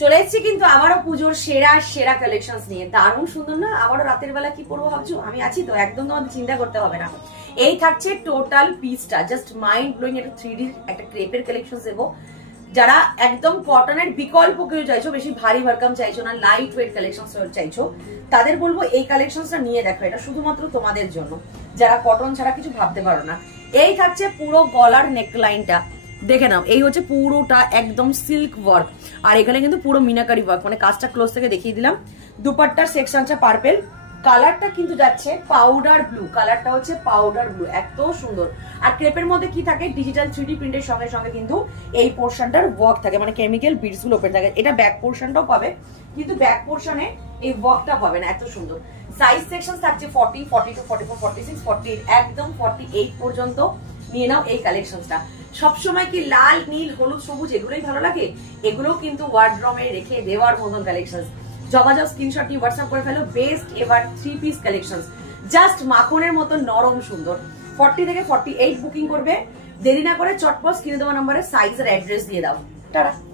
চলে এসেছি কিন্তু আবারও পুজোর সেরা সেরা কালেকশনস নিয়ে। দারুণ সুন্দর না? আবারও রাতের বেলা কি পরবো ভাবছো? আমি আছি তো, একদম তোমাদের চিন্তা করতে হবে না। এই থাকছে টোটাল পিসটা, জাস্ট মাইন্ড ব্লোয়িং একটা 3D একটা ক্রেপের কালেকশন দেবো। যারা একদম কটনের বিকল্প কেউ চাইছো, বেশি ভারী ভরকাম চাইছো না, লাইট ওয়েট কালেকশন চাইছো, তাদের বলবো এই কালেকশনটা নিয়ে দেখো। এটা শুধুমাত্র তোমাদের জন্য যারা কটন ছাড়া কিছু ভাবতে পারো না। এই থাকছে পুরো গলার নেকলাইনটা, দেখে নাও। এই হচ্ছে পুরোটা একদম সিল্ক ওয়ার্ক, আর এখানে কিন্তু পুরো মিনাকারি ওয়ার্ক, মানে কাজটা ক্লোজ থেকে দেখিয়ে দিলাম। দুপাট্টার সেকশনটা পার্পেল, কালারটা কিন্তু যাচ্ছে পাউডার ব্লু, কালারটা হচ্ছে পাউডার ব্লু, এত সুন্দর। আর ক্রেপের মধ্যে কি থাকে, ডিজিটাল 3D প্রিন্টের সঙ্গে সঙ্গে কিন্তু এই পোর্শনটার ওয়ার্ক থাকে, মানে কেমিক্যাল বিডস গুলো ওপেন থাকে। এটা ব্যাক পোর্শনটাও পাবে, কিন্তু ব্যাক পোর্শনে এই ওয়ার্কটা পাবে না, এত সুন্দর। সাইজ সেকশন থাকছে 40, 42, 44, 46, 48, একদম 48 পর্যন্ত নিয়ে নাও এই কালেকশনটা। সবসময় কি লাল নীল হলুদ সবুজ এগুলোই ভালো লাগে? এগুলো কিন্তু ওয়ার্ড্রমে রেখে দেওয়ার মতন কালেকশন। জবাজব স্ক্রিনশট নিয়ে হোয়াটসঅ্যাপ করে ফেলো। বেস্ট এবার 3 পিস কালেকশন, জাস্ট মাখনের মতো নরম সুন্দর। 40 থেকে 48 বুকিং করবে, দেরি না করে চটপট স্ক্রিনে দেওয়া নম্বরে সাইজ আর অ্যাড্রেস দিয়ে দাও। টাটা।